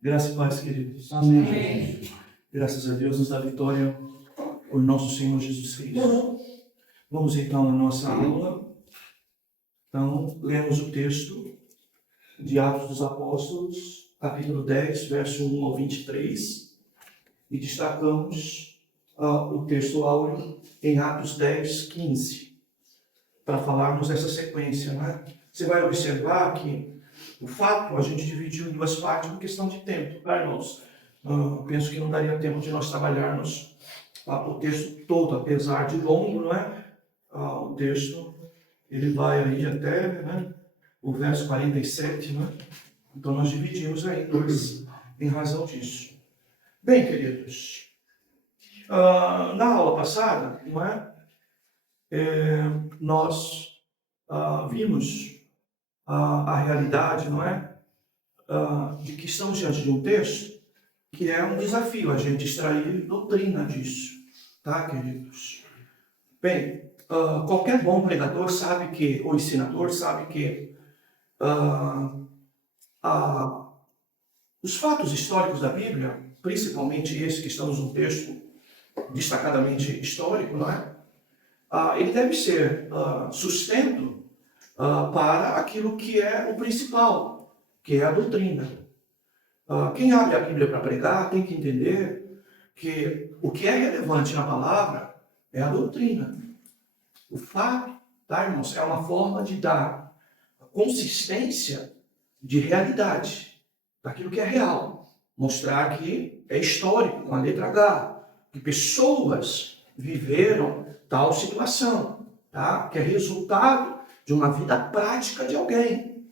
Graça e paz, queridos. Amém. Graças a Deus nos dá vitória por nosso Senhor Jesus Cristo. Vamos então à nossa aula. Então, lemos o texto de Atos dos Apóstolos, capítulo 10, verso 1 ao 23, e destacamos o texto áureo em Atos 10, 15, para falarmos dessa sequência, né? Você vai observar que o fato a gente dividiu em duas partes por questão de tempo, tá, irmãos? Penso que não daria tempo de nós trabalharmos o texto todo, apesar de longo, não é? O texto, ele vai aí até, né, o verso 47, né? Então nós dividimos aí em dois, em razão disso. Bem, queridos, na aula passada, não é? Nós vimos a realidade, não é? De que estamos diante de um texto que é um desafio a gente extrair doutrina disso, tá, queridos? Bem, qualquer bom pregador sabe que, ou ensinador sabe que os fatos históricos da Bíblia, principalmente esse que estamos num texto destacadamente histórico, não é? Ele deve ser sustento para aquilo que é o principal, que é a doutrina. Quem abre a Bíblia para pregar tem que entender que o que é relevante na palavra é a doutrina. O fato, tá, irmãos, é uma forma de dar consistência de realidade, daquilo que é real. Mostrar que é histórico, com a letra H, que pessoas viveram tal situação, tá? Que é resultado de uma vida prática de alguém.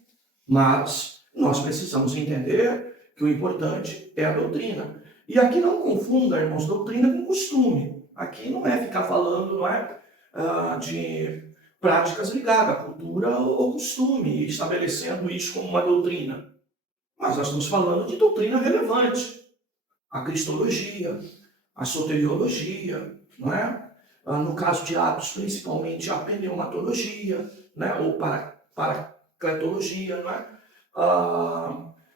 Mas nós precisamos entender que o importante é a doutrina. E aqui não confunda, irmãos, doutrina com costume. Aqui não é ficar falando, não é, de práticas ligadas à cultura ou costume, estabelecendo isso como uma doutrina. Mas nós estamos falando de doutrina relevante. A cristologia, a soteriologia, não é? No caso de Atos, principalmente a pneumatologia, né? Ou paracletologia, não é?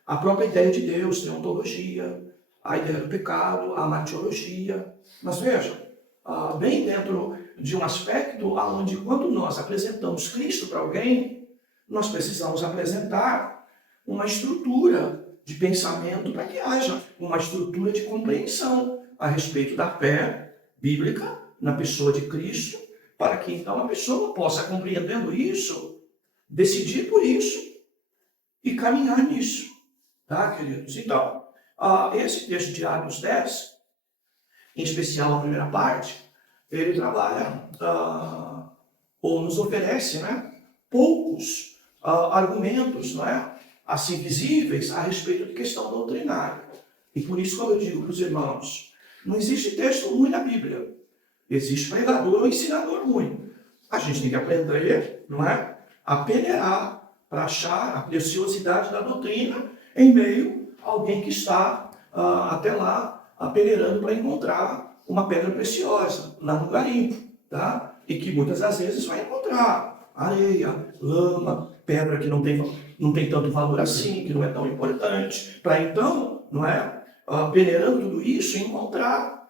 A própria ideia de Deus, teontologia, a ideia do pecado, a martiologia. Mas vejam, bem dentro de um aspecto onde, quando nós apresentamos Cristo para alguém, nós precisamos apresentar uma estrutura de pensamento para que haja uma estrutura de compreensão a respeito da fé bíblica na pessoa de Cristo, para que então a pessoa possa, compreendendo isso, decidir por isso e caminhar nisso. Tá, queridos? Então, esse texto de Atos 10, em especial a primeira parte, ele trabalha ou nos oferece, né, poucos argumentos, não é, assim visíveis a respeito de questão doutrinária. E por isso, como eu digo para os irmãos, não existe texto ruim na Bíblia. Existe pregador ou ensinador ruim. A gente tem que aprender, não é, a peneirar para achar a preciosidade da doutrina em meio a alguém que está até lá peneirando para encontrar uma pedra preciosa lá no garimpo, tá? E que muitas das vezes vai encontrar areia, lama, pedra que não tem tanto valor assim, que não é tão importante, para então, não é, peneirando tudo isso, encontrar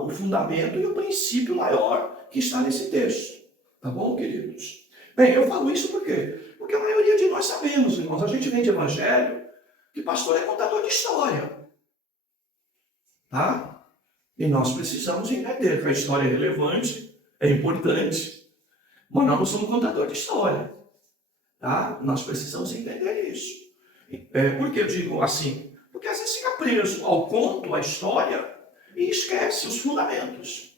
o fundamento e o princípio maior que está nesse texto. Tá bom, queridos? Bem, eu falo isso por quê? Porque a maioria de nós sabemos, irmãos, a gente vem de evangelho, que pastor é contador de história. Tá? E nós precisamos entender que a história é relevante, é importante, mas nós não somos contador de história. Tá? Nós precisamos entender isso. Por que eu digo assim? Porque às vezes fica preso ao conto, à história, e esquece os fundamentos.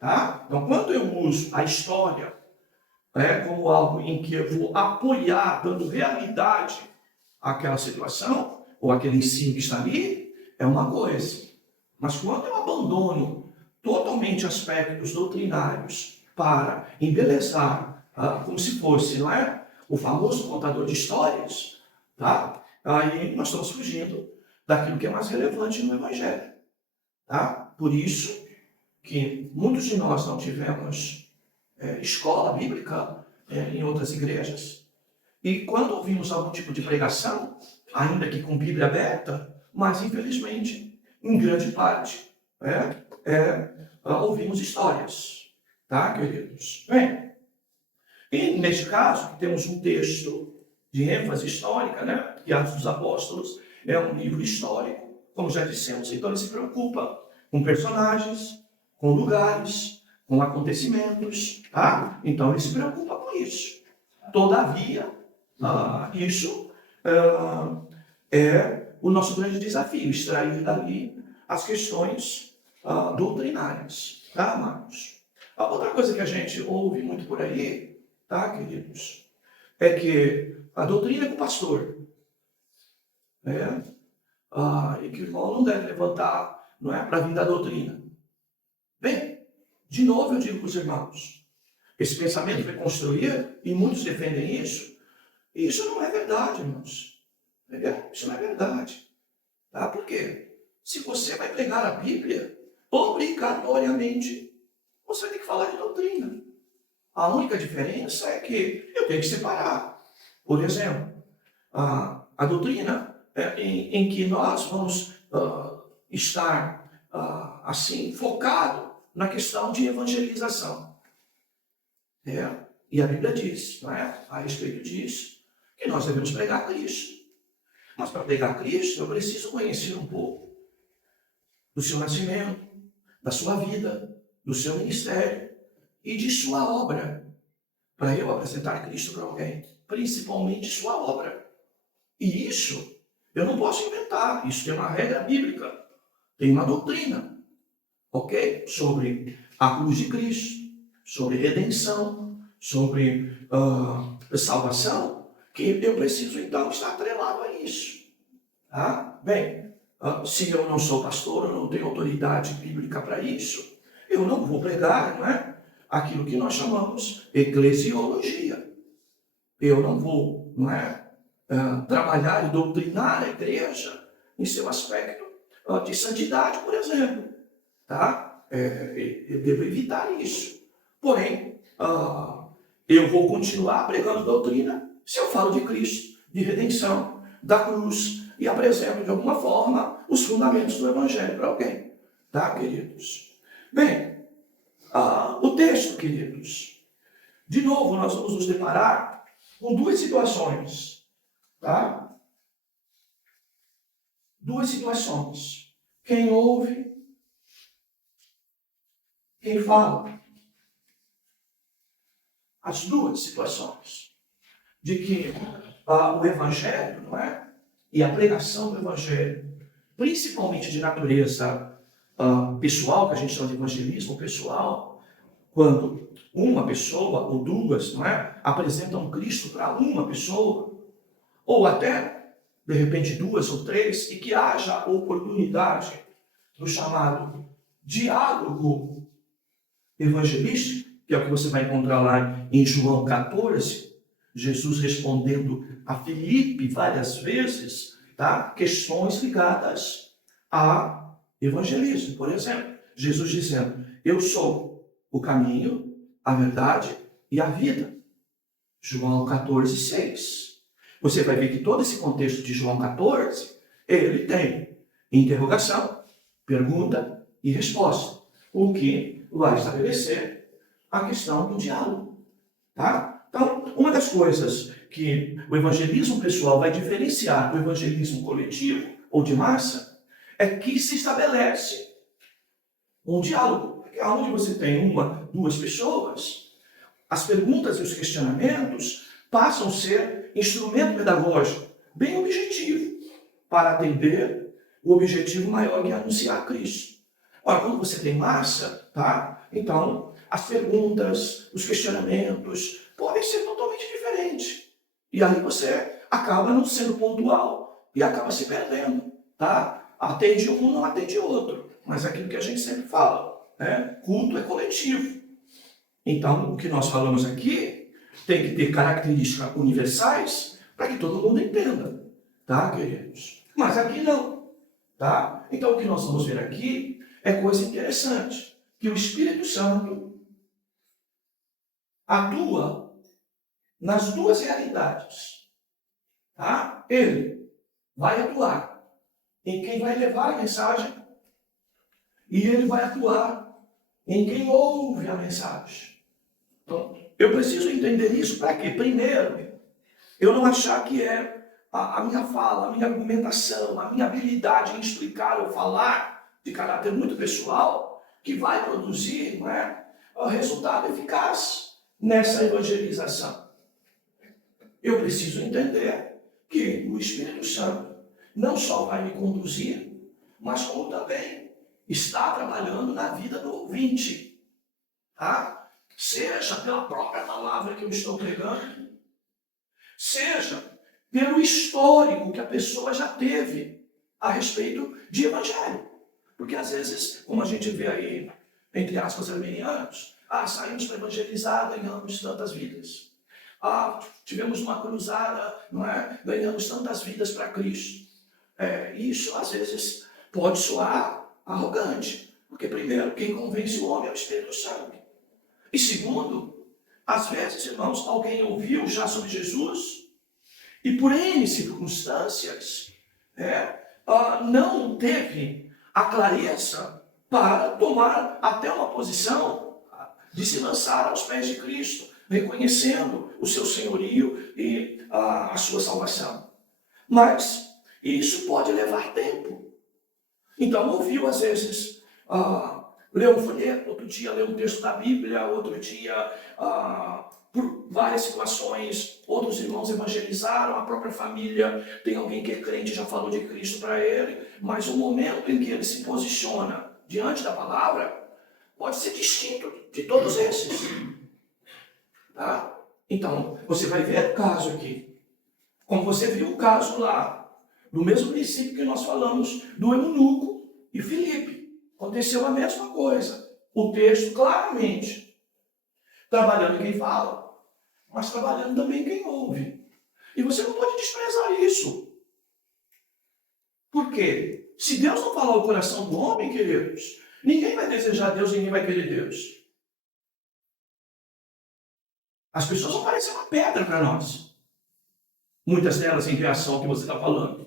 Tá? Então, quando eu uso a história como algo em que eu vou apoiar, dando realidade àquela situação, ou aquele ensino que está ali, é uma coisa. Mas quando eu abandono totalmente aspectos doutrinários para embelezar, como se fosse, não é, o famoso contador de histórias, tá? Aí nós estamos fugindo daquilo que é mais relevante no Evangelho. Tá? Por isso que muitos de nós não tivemos escola bíblica em outras igrejas. E quando ouvimos algum tipo de pregação, ainda que com Bíblia aberta, mas infelizmente, em grande parte, ouvimos histórias, tá, queridos? Bem, e neste caso, temos um texto de ênfase histórica, né? Que Atos dos Apóstolos é um livro histórico, como já dissemos, então ele se preocupa com personagens, com lugares, com acontecimentos, tá? Então ele se preocupa com isso. Todavia, isso é o nosso grande desafio, extrair dali as questões doutrinárias, tá, amados? A outra coisa que a gente ouve muito por aí, tá, queridos, é que a doutrina é com o pastor, né? E que o irmão não deve levantar, não é, para vir da doutrina. Bem, de novo eu digo para os irmãos, esse pensamento foi construído, e muitos defendem isso, e isso não é verdade, irmãos. Isso não é verdade. Tá? Por quê? Se você vai pregar a Bíblia, obrigatoriamente, você vai ter que falar de doutrina. A única diferença é que eu tenho que separar. Por exemplo, a doutrina em que nós vamos estar assim focado na questão de evangelização. E a Bíblia diz, não é? A respeito disso, que nós devemos pregar Cristo. Mas para pregar Cristo, eu preciso conhecer um pouco do seu nascimento, da sua vida, do seu ministério e de sua obra, para eu apresentar Cristo para alguém, principalmente sua obra. E isso eu não posso inventar, isso tem uma regra bíblica, tem uma doutrina, ok? Sobre a cruz de Cristo, sobre redenção, sobre salvação, que eu preciso então estar atrelado a isso. Tá? Bem, se eu não sou pastor, eu não tenho autoridade bíblica para isso, eu não vou pregar, não é? Aquilo que nós chamamos eclesiologia. Eu não vou, não é? Trabalhar e doutrinar a igreja em seu aspecto de santidade, por exemplo. Tá? Eu devo evitar isso. Porém, eu vou continuar pregando doutrina se eu falo de Cristo, de redenção, da cruz, e apresento de alguma forma os fundamentos do Evangelho para alguém. Tá, queridos? Bem, o texto, queridos, de novo nós vamos nos deparar com duas situações. Tá? Duas situações. Quem ouve, quem fala. As duas situações. De que o Evangelho, não é? E a pregação do Evangelho, principalmente de natureza pessoal, que a gente chama de evangelismo pessoal, quando uma pessoa ou duas, não é? Apresentam Cristo para uma pessoa, ou até, de repente, duas ou três, e que haja oportunidade do chamado diálogo evangelístico, que é o que você vai encontrar lá em João 14, Jesus respondendo a Filipe várias vezes, tá? Questões ligadas a evangelismo. Por exemplo, Jesus dizendo, eu sou o caminho, a verdade e a vida. João 14, 6. Você vai ver que todo esse contexto de João 14, ele tem interrogação, pergunta e resposta, o que vai estabelecer a questão do diálogo. Tá? Então, uma das coisas que o evangelismo pessoal vai diferenciar do evangelismo coletivo ou de massa é que se estabelece um diálogo. Porque onde você tem uma, duas pessoas, as perguntas e os questionamentos passam a ser instrumento pedagógico bem objetivo para atender o objetivo maior que é anunciar Cristo. Ora, quando você tem massa, tá? Então, as perguntas, os questionamentos podem ser totalmente diferentes. E aí você acaba não sendo pontual e acaba se perdendo, tá? Atende um, não atende outro. Mas é aquilo que a gente sempre fala, né? Culto é coletivo. Então, o que nós falamos aqui tem que ter características universais para que todo mundo entenda, tá, queridos? Mas aqui não, tá? Então, o que nós vamos ver aqui é coisa interessante, que o Espírito Santo atua nas duas realidades, tá? Ele vai atuar em quem vai levar a mensagem e ele vai atuar em quem ouve a mensagem. Então, eu preciso entender isso para quê? Primeiro, eu não achar que é a minha fala, a minha argumentação, a minha habilidade em explicar ou falar de caráter muito pessoal que vai produzir, não é, o resultado eficaz nessa evangelização. Eu preciso entender que o Espírito Santo não só vai me conduzir, mas como também está trabalhando na vida do ouvinte. Tá? Seja pela própria palavra que eu estou pregando, seja pelo histórico que a pessoa já teve a respeito de evangelho. Porque às vezes, como a gente vê aí, entre aspas, armenianos, saímos para evangelizar, ganhamos tantas vidas. Tivemos uma cruzada, não é? Ganhamos tantas vidas para Cristo. Isso às vezes pode soar arrogante, porque primeiro, quem convence o homem é o Espírito Santo. E segundo, às vezes, irmãos, alguém ouviu já sobre Jesus e por N circunstâncias não teve a clareza para tomar até uma posição de se lançar aos pés de Cristo, reconhecendo o seu senhorio e a sua salvação. Mas isso pode levar tempo. Então, ouviu às vezes, leu um folheto, outro dia leu um texto da Bíblia, outro dia, por várias situações, outros irmãos evangelizaram, a própria família, tem alguém que é crente, já falou de Cristo para ele, mas o momento em que ele se posiciona diante da palavra pode ser distinto de todos esses. Tá? Então, você vai ver o caso aqui. Como você viu o caso lá, do mesmo princípio que nós falamos, do eunuco e Filipe. Aconteceu a mesma coisa. O texto claramente, trabalhando quem fala, mas trabalhando também quem ouve. E você não pode desprezar isso. Por quê? Se Deus não falar o coração do homem, queridos, ninguém vai desejar Deus, ninguém vai querer Deus. As pessoas vão parecer uma pedra para nós. Muitas delas em reação ao que você está falando.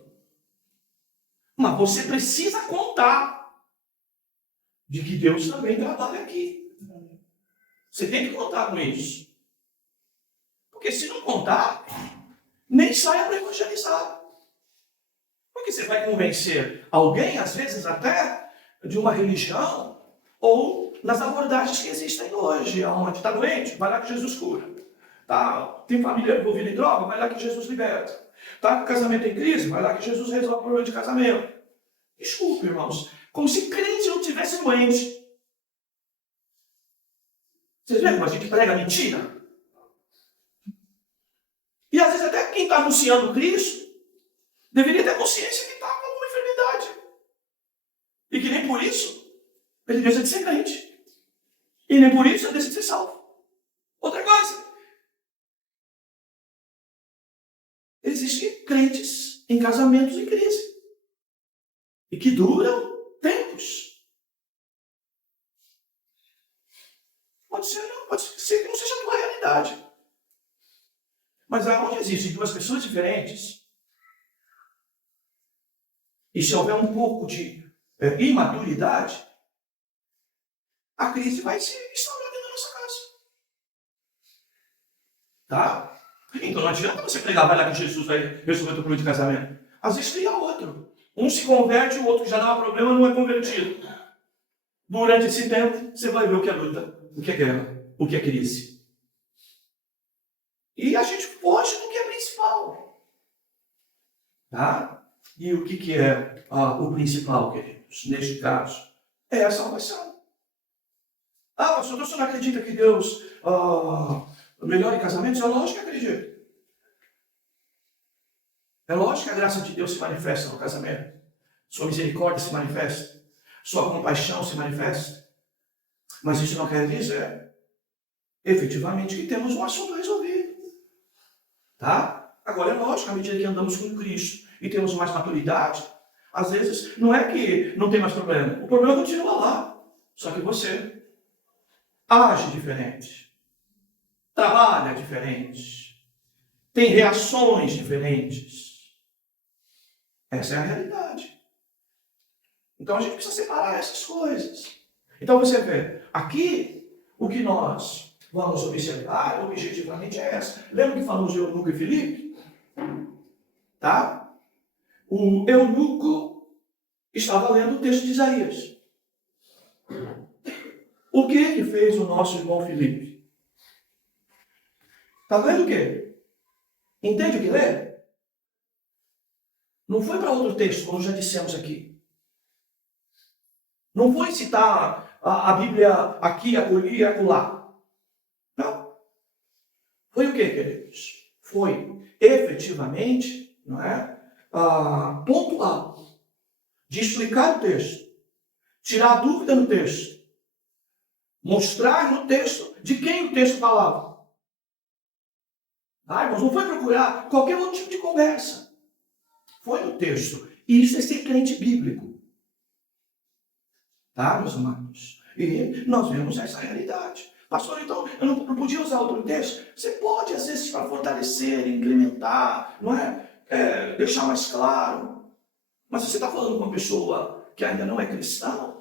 Mas você precisa contar de que Deus também trabalha aqui. Você tem que contar com isso. Porque se não contar, nem saia para evangelizar. Porque você vai convencer alguém, às vezes até, de uma religião, ou nas abordagens que existem hoje, onde está doente, vai lá que Jesus cura. Tá? Tem família envolvida em droga, vai lá que Jesus liberta. Tá com casamento em crise, vai lá que Jesus resolve o problema de casamento. Desculpe, irmãos, como se crente não tivesse doente. Vocês veem como a gente prega mentira? E às vezes até quem está anunciando Cristo deveria ter consciência que está com alguma enfermidade. E que nem por isso ele deixa de ser crente. E nem por isso ele deixa de ser salvo. Outra coisa. Existem crentes em casamentos em crise. E que duram tempos. Pode ser que não seja a tua realidade. Mas aonde existem duas pessoas diferentes, e se houver um pouco de imaturidade, a crise vai se instaurar dentro da nossa casa. Tá? Então não adianta você pregar, vai lá que Jesus vai resolver o teu problema de casamento. Às vezes cria outro. Um se converte, o outro que já dava problema não é convertido. Durante esse tempo, você vai ver o que é luta, o que é guerra, o que é crise. E a gente foge do que é principal. Tá? E o que é o principal, queridos? Neste caso, é a salvação. Pastor, você não acredita que Deus melhore casamentos? É lógico que acredito. É lógico que a graça de Deus se manifesta no casamento. Sua misericórdia se manifesta. Sua compaixão se manifesta. Mas isso não quer dizer, efetivamente, que temos um assunto resolvido. Tá? Agora é lógico, à medida que andamos com Cristo e temos mais maturidade, às vezes não é que não tem mais problema. O problema continua lá. Só que você age diferente. Trabalha diferente. Tem reações diferentes. Essa é a realidade. Então a gente precisa separar essas coisas. Então você vê, aqui o que nós vamos observar objetivamente é essa. Lembra que falamos de Eunuco e Filipe? Tá? O eunuco estava lendo o texto de Isaías. O que fez o nosso irmão Filipe? Está lendo o quê? Entende o que lê? Não foi para outro texto, como já dissemos aqui. Não foi citar a Bíblia aqui, acolhi e acolá. Não. Foi o quê, queridos? Foi efetivamente, não é? Pontual. De explicar o texto. Tirar a dúvida no texto. Mostrar no texto de quem o texto falava. Irmãos, não foi procurar qualquer outro tipo de conversa. Foi no texto. E isso é ser crente bíblico. Tá, meus amados? E nós vemos essa realidade. Pastor, então, eu não podia usar outro texto? Você pode, às vezes, para fortalecer, incrementar, não é? Deixar mais claro. Mas se você está falando com uma pessoa que ainda não é cristã,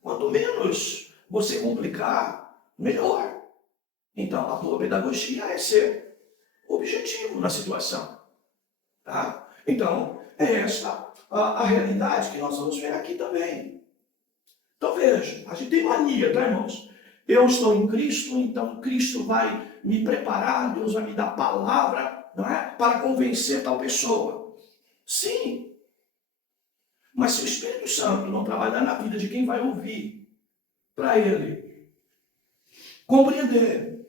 quanto menos você complicar, melhor. Então, a boa pedagogia é ser objetivo na situação. Tá? Então, é esta a realidade que nós vamos ver aqui também. Então veja, a gente tem mania, tá, irmãos? Eu estou em Cristo, então Cristo vai me preparar, Deus vai me dar palavra, não é? Para convencer tal pessoa. Sim. Mas se o Espírito Santo não trabalhar na vida de quem vai ouvir, para ele compreender,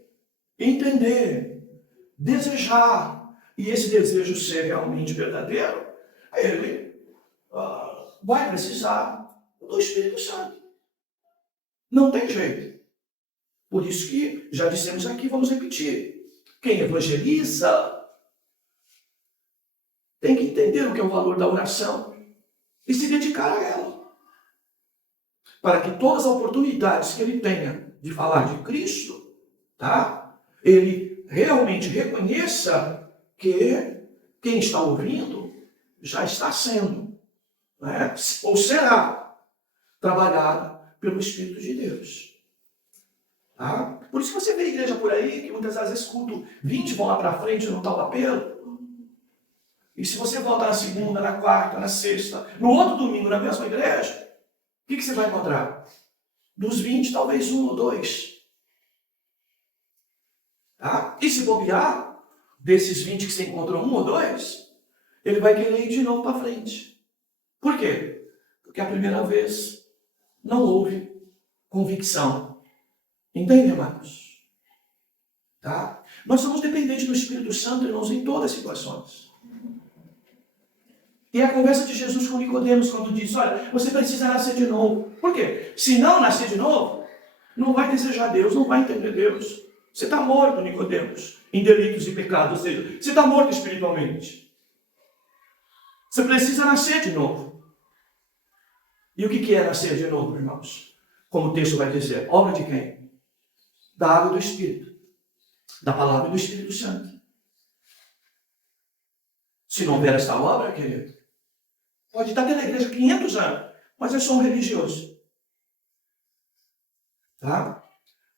entender, desejar, e esse desejo ser realmente verdadeiro, ele vai precisar do Espírito Santo. Não tem jeito. Por isso que já dissemos aqui, vamos repetir. Quem evangeliza tem que entender o que é o valor da oração e se dedicar a ela. Para que todas as oportunidades que ele tenha de falar de Cristo, tá? Ele realmente reconheça que quem está ouvindo já está sendo, né? Ou será trabalhado pelo Espírito de Deus. Tá? Por isso que você vê a igreja por aí, que muitas vezes culto 20 vão lá para frente no tal apelo. E se você voltar na segunda, na quarta, na sexta, no outro domingo, na mesma igreja, o que você vai encontrar? Dos 20, talvez um ou dois. Tá? E se bobear, desses 20 que você encontrou um ou dois, ele vai querer ir de novo para frente. Por quê? Porque a primeira vez não houve convicção. Entende, irmãos? Tá? Nós somos dependentes do Espírito Santo, irmãos, em todas as situações. E a conversa de Jesus com Nicodemos, quando diz, olha, você precisa nascer de novo. Por quê? Se não nascer de novo, não vai desejar Deus, não vai entender Deus. Você está morto, Nicodemos, em delitos e pecados, ou seja, você está morto espiritualmente. Você precisa nascer de novo. E o que é nascer de novo, irmãos? Como o texto vai dizer, obra de quem? Da água do Espírito, da palavra do Espírito Santo. Se não houver esta obra, querido, pode estar dentro da igreja 500 anos, mas é só um religioso. Tá?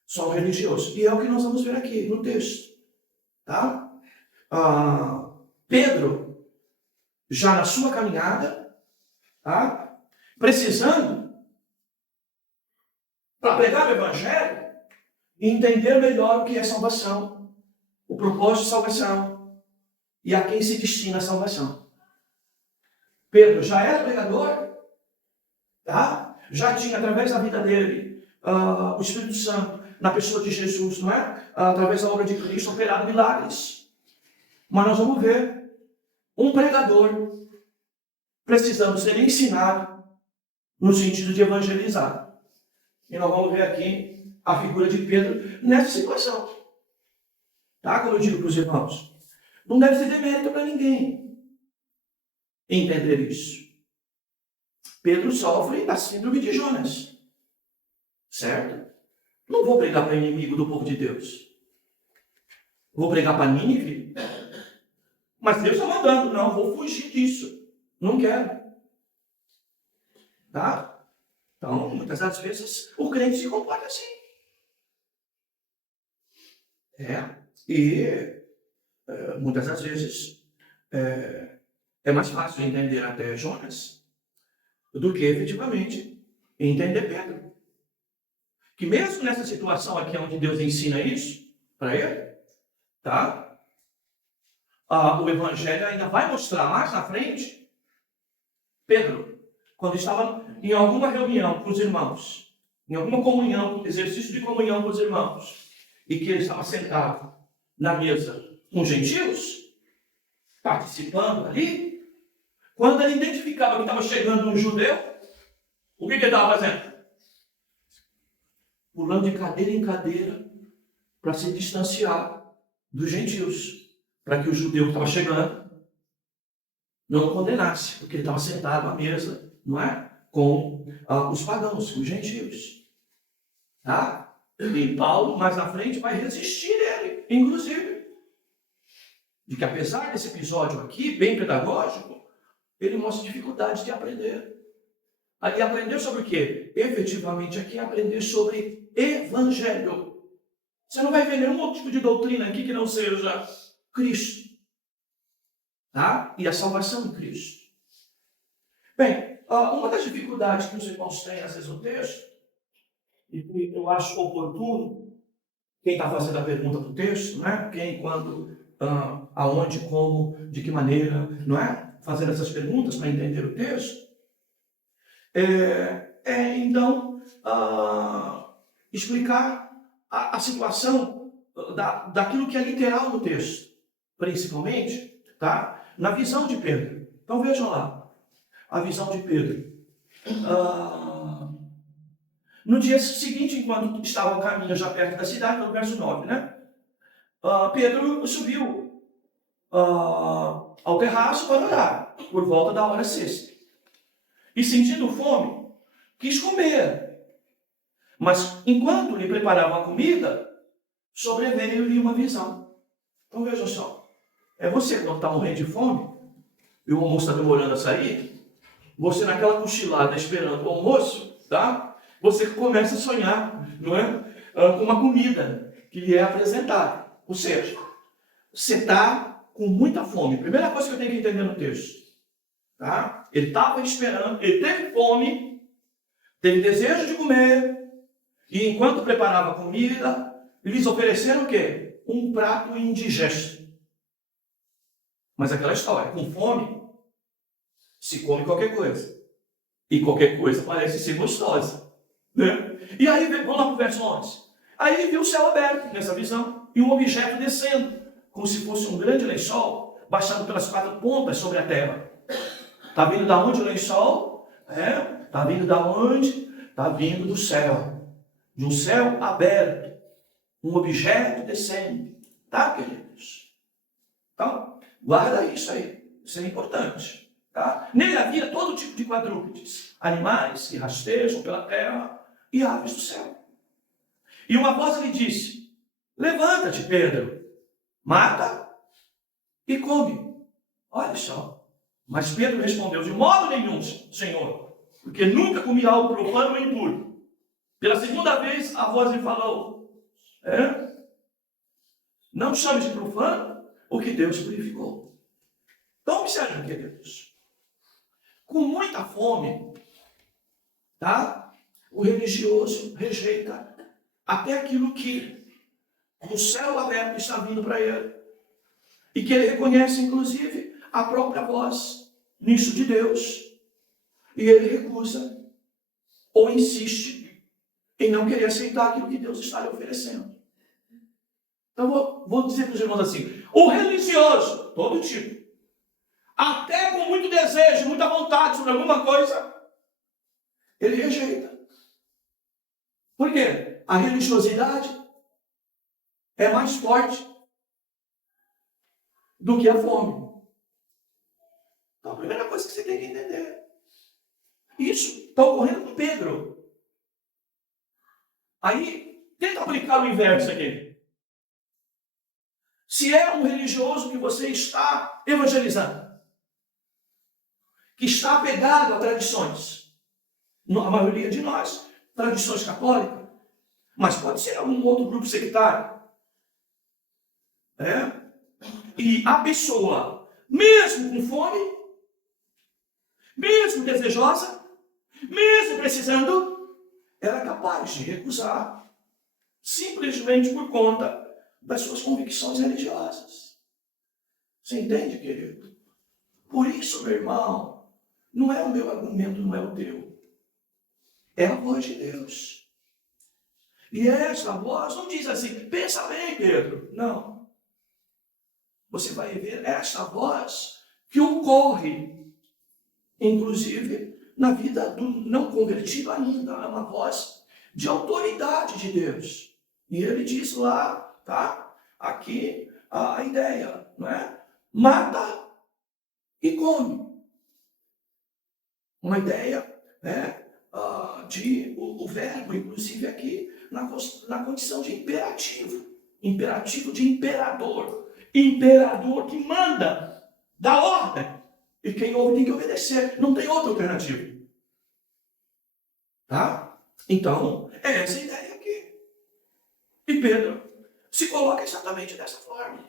Só um religioso. E é o que nós vamos ver aqui no texto. Tá? Pedro, já na sua caminhada, tá? Precisando, para pregar o Evangelho, e entender melhor o que é salvação, o propósito de salvação e a quem se destina a salvação. Pedro já era pregador, tá? Já tinha, através da vida dele, o Espírito Santo, na pessoa de Jesus, não é? Através da obra de Cristo, operado milagres. Mas nós vamos ver um pregador precisando ser ensinado no sentido de evangelizar. E nós vamos ver aqui a figura de Pedro nessa situação. Tá? Como eu digo para os irmãos, não deve ser demérito para ninguém entender isso. Pedro sofre da síndrome de Jonas. Certo? Não vou pregar para inimigo do povo de Deus. Vou pregar para Nínive. Mas Deus está mandando. Não, vou fugir disso. Não quero. Tá? Então, muitas das vezes, o crente se comporta assim. E muitas das vezes é mais fácil entender até Jonas do que efetivamente entender Pedro. Que mesmo nessa situação aqui onde Deus ensina isso para ele, tá? O Evangelho ainda vai mostrar mais na frente, Pedro, quando estava em alguma reunião com os irmãos, em alguma comunhão, exercício de comunhão com os irmãos, e que ele estava sentado na mesa com gentios, participando ali, quando ele identificava que estava chegando um judeu, o que ele estava fazendo? Pulando de cadeira em cadeira para se distanciar dos gentios, para que o judeu que estava chegando não o condenasse, porque ele estava sentado à mesa, não é? Com os pagãos, com os gentios. Tá? E Paulo, mais na frente, vai resistir ele, inclusive. De que apesar desse episódio aqui, bem pedagógico, ele mostra dificuldade de aprender. E aprender sobre o quê? Efetivamente aqui aprender sobre evangelho. Você não vai ver nenhum outro tipo de doutrina aqui que não seja Cristo. Tá? E a salvação em Cristo. Bem, uma das dificuldades que os irmãos têm, às vezes, no texto, e que eu acho oportuno, quem está fazendo a pergunta do texto, né? Quem, quando, aonde, como, de que maneira, não é? Fazendo essas perguntas para entender o texto, então, explicar a situação daquilo que é literal no texto, principalmente, tá? Na visão de Pedro. Então vejam lá, a visão de Pedro. No dia seguinte, enquanto estava ao caminho já perto da cidade, no verso 9, né? Pedro subiu ao terraço para orar, por volta da hora sexta. E sentindo fome, quis comer. Mas enquanto lhe preparavam a comida, sobreveio-lhe uma visão. Então vejam só, você quando está morrendo de fome, e o almoço está demorando a sair, você naquela cochilada esperando o almoço, tá? Você começa a sonhar, não é? Com uma comida que lhe é apresentada. Ou seja, você está com muita fome. Primeira coisa que eu tenho que entender no texto, tá? Ele estava esperando, ele teve fome, teve desejo de comer, e enquanto preparava a comida, lhes ofereceram o quê? Um prato indigesto. Mas aquela história, com fome, se come qualquer coisa. E qualquer coisa parece ser gostosa. Né? E aí, vamos lá para o verso 11. Aí ele viu o céu aberto, nessa visão, e um objeto descendo, como se fosse um grande lençol, baixando pelas 4 pontas sobre a terra. Está vindo da onde o lençol? Está vindo da onde? Está vindo do céu. De um céu aberto. Um objeto descendo. Tá, queridos? Então, guarda isso aí. Isso é importante. Tá? Nele havia todo tipo de quadrúpedes. Animais que rastejam pela terra e aves do céu. E uma voz lhe disse: levanta-te, Pedro. Mata e come. Olha só. Mas Pedro respondeu: de modo nenhum, Senhor, porque nunca comi algo profano ou impuro. Pela segunda vez a voz lhe falou: não chame de profano o que Deus purificou. Então observe, queridos. Com muita fome, tá? O religioso rejeita até aquilo que o céu aberto está vindo para ele. E que ele reconhece, inclusive, a própria voz nisso de Deus. E ele recusa ou insiste em não querer aceitar aquilo que Deus está lhe oferecendo. Então vou dizer para os irmãos assim: o religioso, todo tipo, até com muito desejo, muita vontade sobre alguma coisa, ele rejeita. Por quê? A religiosidade é mais forte do que a fome. Então, a primeira coisa que você tem que entender. Isso está ocorrendo com Pedro. Aí, tenta aplicar o inverso aqui. Se é um religioso que você está evangelizando, que está apegado a tradições, A maioria de nós, tradições católicas. Mas pode ser algum outro grupo sectário. E a pessoa, mesmo com fome, mesmo desejosa, mesmo precisando, ela é capaz de recusar, simplesmente por conta das suas convicções religiosas. Você entende, querido? Por isso, meu irmão, não é o meu argumento, não é o teu. É a voz de Deus. E essa voz não diz assim, pensa bem, Pedro. Não. Você vai ver essa voz que ocorre, inclusive, na vida do não convertido ainda. É uma voz de autoridade de Deus. E ele diz lá, tá? Aqui a ideia, não é? Mata e come. Uma ideia, né? De o verbo, inclusive aqui, na condição de imperativo. Imperativo de imperador. Imperador que manda, dá ordem. E quem ouve tem que obedecer. Não tem outra alternativa. Tá? Então, é essa a ideia aqui. E Pedro se coloca exatamente dessa forma.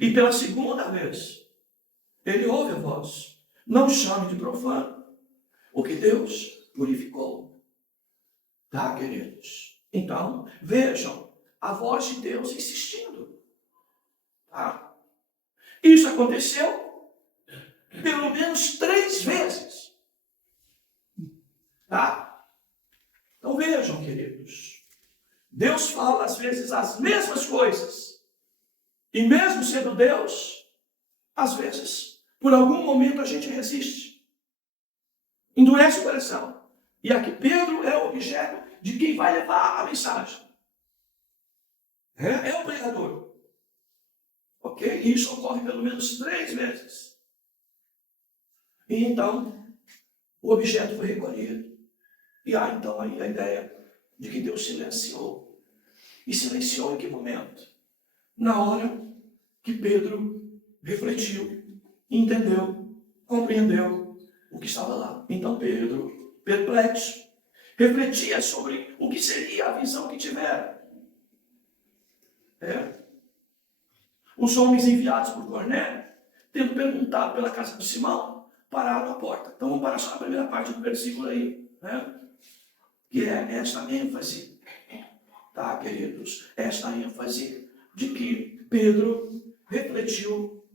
E pela segunda vez, ele ouve a voz. Não chame de profano o que Deus purificou. Tá, queridos? Então, vejam a voz de Deus insistindo. Tá? Isso aconteceu pelo menos 3 vezes. Tá? Então vejam, queridos. Deus fala às vezes as mesmas coisas. E mesmo sendo Deus, às vezes, por algum momento a gente resiste. Endurece o coração. E aqui Pedro é o objeto de quem vai levar a mensagem. É o pregador. Ok? E isso ocorre pelo menos 3 vezes. E então, o objeto foi recolhido. E há então aí a ideia de que Deus silenciou. E silenciou em que momento? Na hora que Pedro refletiu, entendeu, compreendeu o que estava lá. Então Pedro, perplexo, refletia sobre o que seria a visão que tivera. Os homens enviados por Cornélio, tendo perguntado pela casa de Simão, pararam à porta. Então vamos parar só na primeira parte do versículo aí, que é esta ênfase, tá, queridos? Esta ênfase de que Pedro refletiu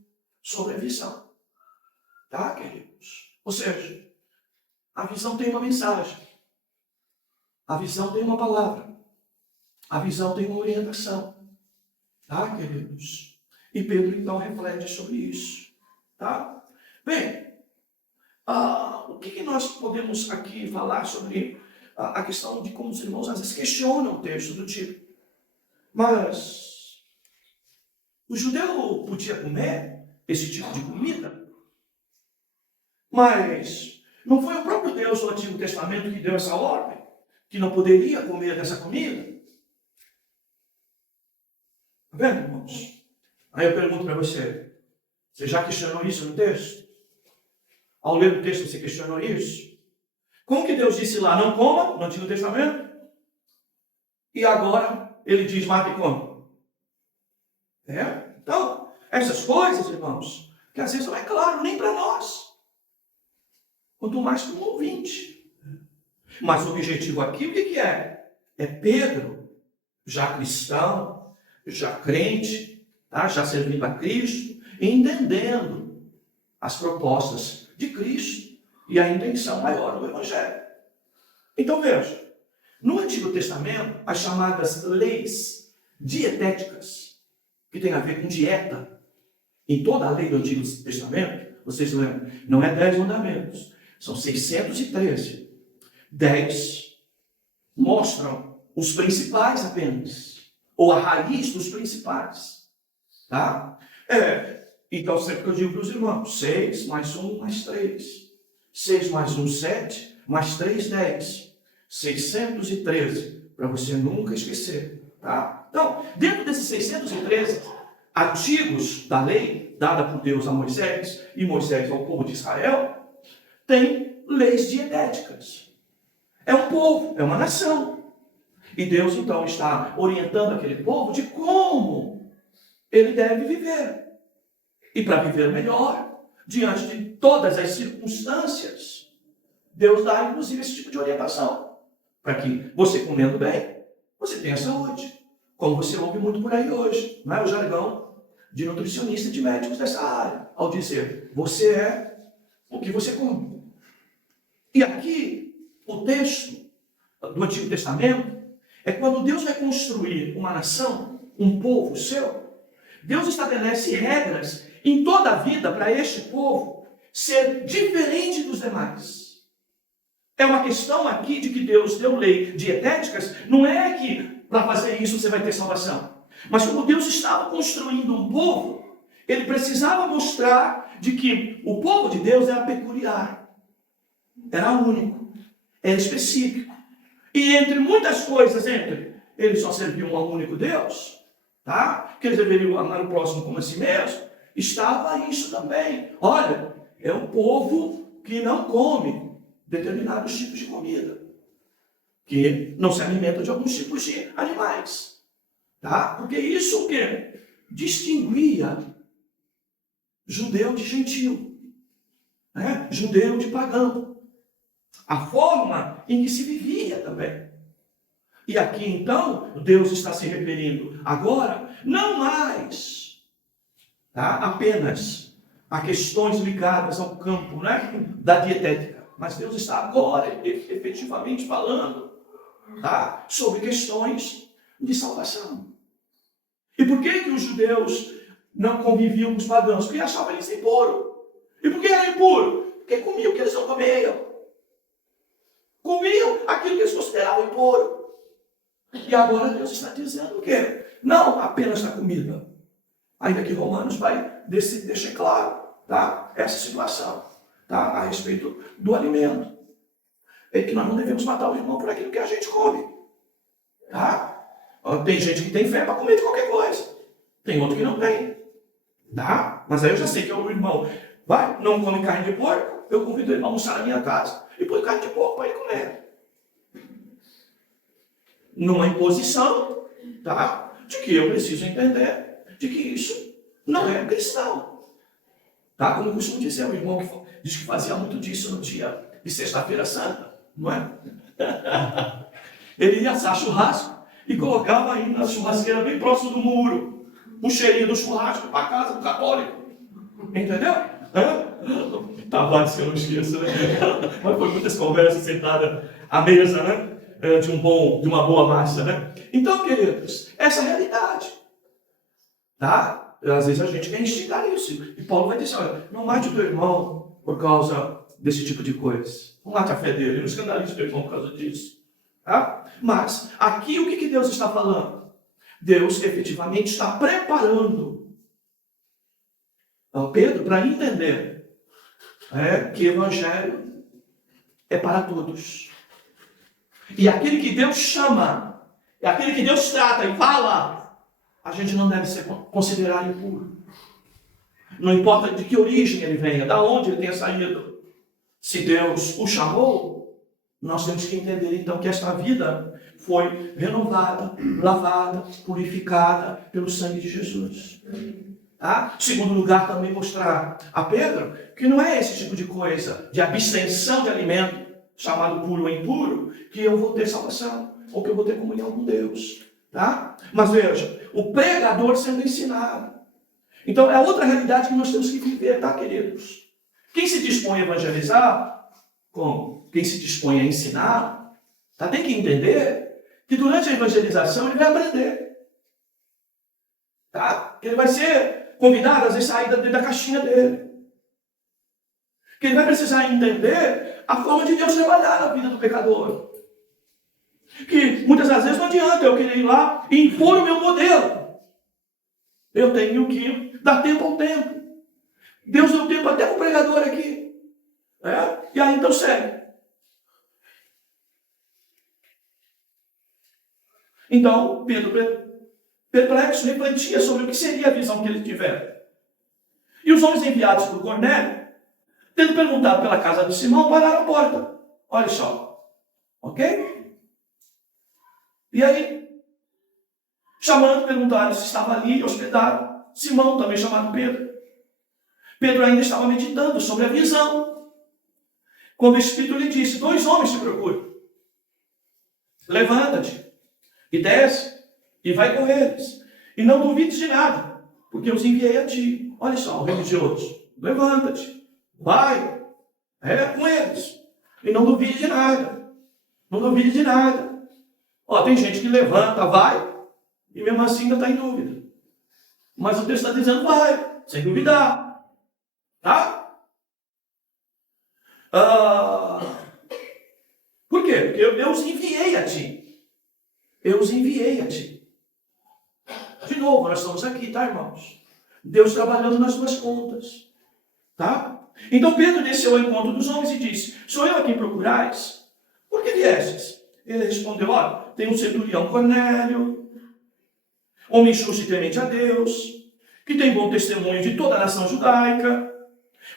sobre a visão, tá, queridos? Ou seja, a visão tem uma mensagem, a visão tem uma palavra, a visão tem uma orientação, tá, queridos? E Pedro então reflete sobre isso, tá? Bem, o que nós podemos aqui falar sobre a questão de como os irmãos às vezes questionam o texto do tipo, mas o judeu podia comer esse tipo de comida? Mas não foi o próprio Deus no Antigo Testamento que deu essa ordem? Que não poderia comer dessa comida? Tá vendo, irmãos? Aí eu pergunto para você já questionou isso no texto? Ao ler o texto você questionou isso? Como que Deus disse lá, não coma, no Antigo Testamento? E agora ele diz, mata e come. Então, essas coisas, irmãos, que às vezes não é claro nem para nós. Quanto mais para um ouvinte. Mas o objetivo aqui, o que é? É Pedro, já cristão, já crente, tá? Já servindo a Cristo, entendendo as propostas de Cristo e a intenção maior do Evangelho. Então veja, no Antigo Testamento, as chamadas leis dietéticas, que tem a ver com dieta, em toda a lei do Antigo Testamento, vocês lembram, não é 10 mandamentos, são 613. 10 mostram os principais apenas, ou a raiz dos principais. Tá? Então, sempre que eu digo para os irmãos, 6 mais 1 mais 3. 6 mais 1, 7, mais 3, 10. 613, para você nunca esquecer. Tá? Então, dentro desses 613 artigos da lei, dada por Deus a Moisés, e Moisés ao povo de Israel, tem leis dietéticas. é um povo, é uma nação. E Deus então está orientando aquele povo de como ele deve viver. E para viver melhor, diante de todas as circunstâncias, Deus dá inclusive esse tipo de orientação. Para que você, comendo bem, você tenha saúde. Como você ouve muito por aí hoje, não é o jargão de nutricionista e de médicos dessa área, ao dizer, você é o que você come. E aqui, o texto do Antigo Testamento é quando Deus vai construir uma nação, um povo seu, Deus estabelece regras em toda a vida para este povo ser diferente dos demais. É uma questão aqui de que Deus deu lei dietéticas, não é que para fazer isso você vai ter salvação. Mas como Deus estava construindo um povo, ele precisava mostrar de que o povo de Deus era peculiar, era único, era específico. E entre muitas coisas, eles só serviam a um único Deus, tá? Que eles deveriam amar o próximo como a si mesmo, estava isso também. Olha, é um povo que não come determinados tipos de comida, que não se alimenta de alguns tipos de animais, tá? Porque isso o quê? Distinguia judeu de gentil, né? Judeu de pagão, a forma em que se vivia também. E aqui então Deus está se referindo agora não mais, tá? Apenas a questões ligadas ao campo, né? Da dietética. Mas Deus está agora efetivamente falando, tá? Sobre questões de salvação. E por que os judeus não conviviam com os pagãos? Porque achavam eles impuros. E por que era impuro? Porque comiam o que eles não comiam. Comiam aquilo que eles consideravam impuro. E agora Deus está dizendo o quê? Não apenas na comida. Ainda que Romanos vai deixar claro, tá? Essa situação. Tá? A respeito do alimento. É que nós não devemos matar o irmão por aquilo que a gente come. Tá? Tem gente que tem fé para comer de qualquer coisa. Tem outro que não tem. Tá? Mas aí eu já sei que o irmão vai, não come carne de porco, eu convido ele para almoçar na minha casa e põe carne de porco para ele comer. Numa imposição, tá? De que eu preciso entender de que isso não é cristão. Tá? Como eu costumo dizer, o irmão que diz que fazia muito disso no dia de Sexta-feira Santa, não é? Ele ia assar churrasco e colocava aí na churrasqueira bem próximo do muro o cheirinho do churrasco para a casa do católico. Entendeu? Tavares que eu não esqueço, né? Mas foi muitas conversas sentadas à mesa, né? De uma boa massa, né? Então, queridos, essa é a realidade. Tá? Às vezes a gente quer instigar isso. E Paulo vai dizer, olha, não mate o teu irmão por causa desse tipo de coisa. Não mate a fé dele, não escandalize o teu irmão por causa disso. Tá? Mas, aqui o que Deus está falando? Deus efetivamente está preparando Pedro para entender que o evangelho é para todos. E aquele que Deus chama, é aquele que Deus trata e fala, a gente não deve ser considerado impuro. Não importa de que origem ele venha, de onde ele tenha saído. Se Deus o chamou, nós temos que entender então que esta vida foi renovada, lavada, purificada pelo sangue de Jesus. Tá? Segundo lugar, também mostrar a Pedro que não é esse tipo de coisa, de abstenção de alimento, chamado puro ou impuro, que eu vou ter salvação, ou que eu vou ter comunhão com Deus. Tá? Mas veja, o pregador sendo ensinado. Então é outra realidade que nós temos que viver, tá, queridos? Quem se dispõe a evangelizar, como quem se dispõe a ensinar, tá, tem que entender que durante a evangelização ele vai aprender. Tá? Que ele vai ser convidado, às vezes, a sair da caixinha dele. Que ele vai precisar entender a forma de Deus trabalhar na vida do pecador. Que muitas das vezes não adianta eu querer ir lá e impor o meu modelo. Eu tenho que dar tempo ao tempo. Deus deu tempo até para o pregador aqui. E aí então segue. Então, Pedro, perplexo, refletia sobre o que seria a visão que ele tivera. E os homens enviados por Cornélio, tendo perguntado pela casa de Simão, pararam a porta. Olha só. Ok? E aí, chamando, perguntaram se estava ali hospedado Simão, também chamado Pedro. Pedro ainda estava meditando sobre a visão, quando o Espírito lhe disse: 2 homens te procuram. Levanta-te e desce e vai com eles. E não duvides de nada, porque eu os enviei a ti. Olha só, o religioso. Levanta-te, vai, com eles. E não duvide de nada. Não duvide de nada. Ó, tem gente que levanta, vai, e mesmo assim ainda está em dúvida. Mas o texto está dizendo: vai, sem duvidar. Tá? Por quê? Porque eu os enviei a ti. Eu os enviei a ti. De novo, nós estamos aqui, tá, irmãos? Deus trabalhando nas duas pontas. Tá? Então Pedro desceu ao encontro dos homens e disse: sou eu a quem procurais? Por que viestes? Ele respondeu: olha, tem um centurião Cornélio, homem justo e temente a Deus, que tem bom testemunho de toda a nação judaica.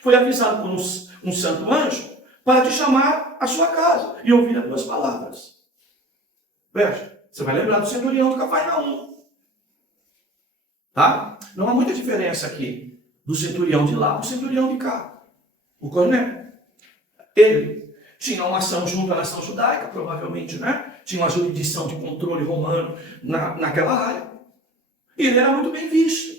Foi avisado por um santo anjo para te chamar à sua casa e ouvir as tuas palavras. Veja, você vai lembrar do centurião do Cafarnaum. Tá? Não há muita diferença aqui do centurião de lá para o centurião de cá. O Cornélio. Ele tinha uma ação junto à nação judaica, provavelmente, né? Tinha uma jurisdição de controle romano naquela área. E ele era muito bem visto.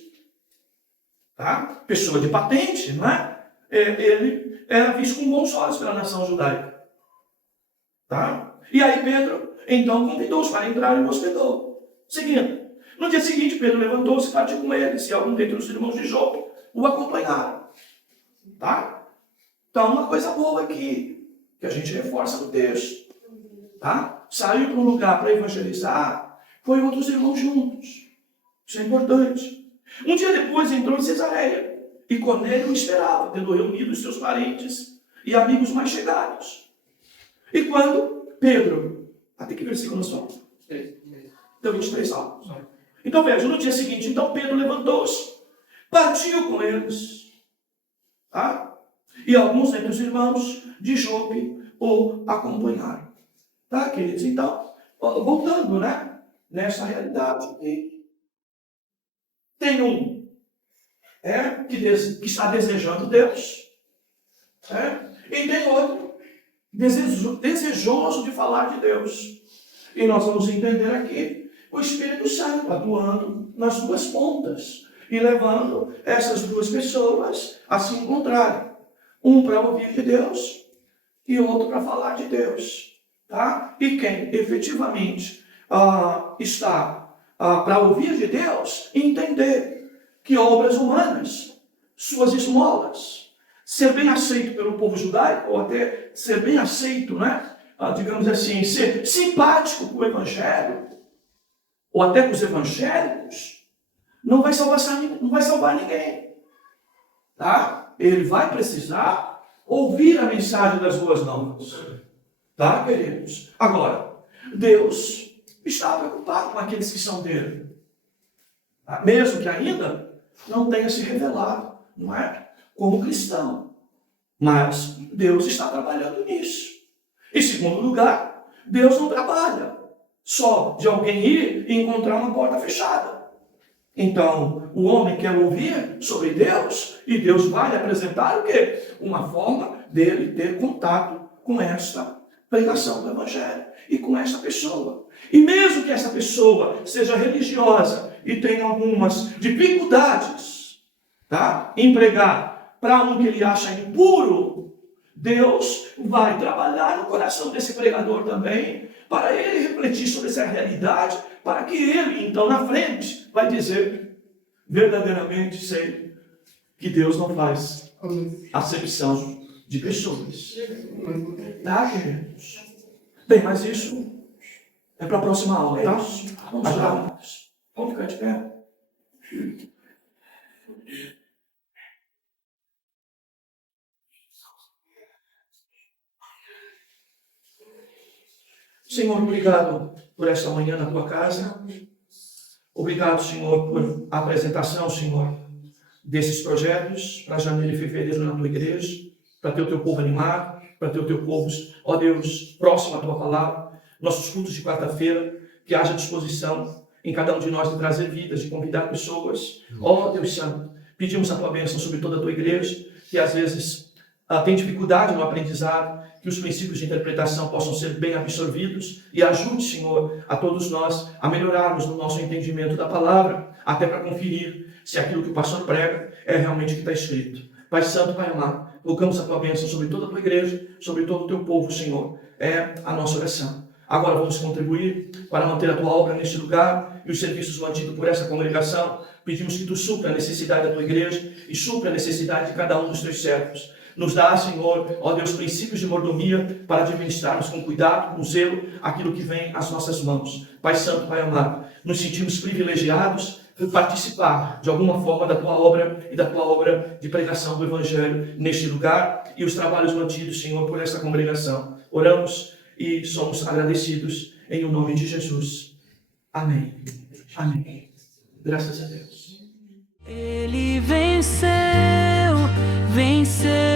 Tá? Pessoa de patente, não é? Ele era visto com bons olhos pela nação judaica. Tá? E aí Pedro, então, convidou-os para entrar e o hospedou. Seguindo. No dia seguinte, Pedro levantou-se e partiu com eles, e algum dentre os irmãos de Jope o acompanharam. Tá? Então, uma coisa boa aqui, que a gente reforça no texto. Tá? Saiu para um lugar para evangelizar, foi outros irmãos juntos. Isso é importante. Um dia depois entrou em Cesareia, e Cornélio o esperava, tendo reunido os seus parentes e amigos mais chegados. E quando Pedro... Até que versículo nós vamos? Então, 23 salmos. Então, veja, no dia seguinte, então Pedro levantou-se, partiu com eles. Tá? E alguns entre os irmãos de Jope o acompanharam. Tá, queridos? Então, voltando, né? Nessa realidade. Tem um que está desejando Deus. E tem outro desejoso de falar de Deus. E nós vamos entender aqui o Espírito Santo atuando nas duas pontas e levando essas duas pessoas a se encontrarem. Um para ouvir de Deus e outro para falar de Deus. Tá? E quem efetivamente está para ouvir de Deus e entender que obras humanas, suas esmolas, ser bem aceito pelo povo judaico, ou até ser bem aceito, né? Digamos assim, ser simpático com o Evangelho, ou até com os evangélicos, não vai salvar ninguém. Tá? Ele vai precisar ouvir a mensagem das boas novas. Tá, queridos? Agora, Deus está preocupado com aqueles que são dele. Tá? Mesmo que ainda não tenha se revelado, não é? Como cristão. Mas Deus está trabalhando nisso. Em segundo lugar, Deus não trabalha só de alguém ir e encontrar uma porta fechada. Então, o homem quer ouvir sobre Deus e Deus vai lhe apresentar o quê? Uma forma dele ter contato com esta pregação do Evangelho e com esta pessoa. E mesmo que essa pessoa seja religiosa e tenha algumas dificuldades, tá? Em pregar para um que ele acha impuro, Deus vai trabalhar no coração desse pregador também, para ele refletir sobre essa realidade, para que ele, então, na frente, vai dizer: verdadeiramente sei que Deus não faz acepção de pessoas. Tá, queridos? Bem, mas isso é para a próxima aula, tá? Vamos lá. Vamos ficar de pé. Senhor, obrigado por esta manhã na tua casa. Obrigado, Senhor, por a apresentação, Senhor, desses projetos para janeiro e fevereiro na tua igreja, para ter o teu povo animado. para ter o teu povo, ó Deus, próximo à tua palavra, nossos cultos de quarta-feira, que haja disposição em cada um de nós de trazer vidas, de convidar pessoas. Ó Deus Santo, pedimos a tua bênção sobre toda a tua igreja, que às vezes tem dificuldade no aprendizado, que os princípios de interpretação possam ser bem absorvidos e ajude, Senhor, a todos nós a melhorarmos no nosso entendimento da palavra, até para conferir se aquilo que o pastor prega é realmente o que está escrito. Pai Santo, Pai amado, colocamos a tua bênção sobre toda a tua igreja, sobre todo o teu povo, Senhor. É a nossa oração. Agora vamos contribuir para manter a tua obra neste lugar e os serviços mantidos por essa congregação. Pedimos que tu supra a necessidade da tua igreja e supra a necessidade de cada um dos teus servos. Nos dá, Senhor, ó Deus, princípios de mordomia para administrarmos com cuidado, com zelo, aquilo que vem às nossas mãos. Pai Santo, Pai amado, nos sentimos privilegiados por participar de alguma forma da tua obra e da tua obra de pregação do Evangelho neste lugar e os trabalhos mantidos, Senhor, por esta congregação. Oramos e somos agradecidos em o nome de Jesus. Amém. Amém. Graças a Deus. Ele venceu, venceu.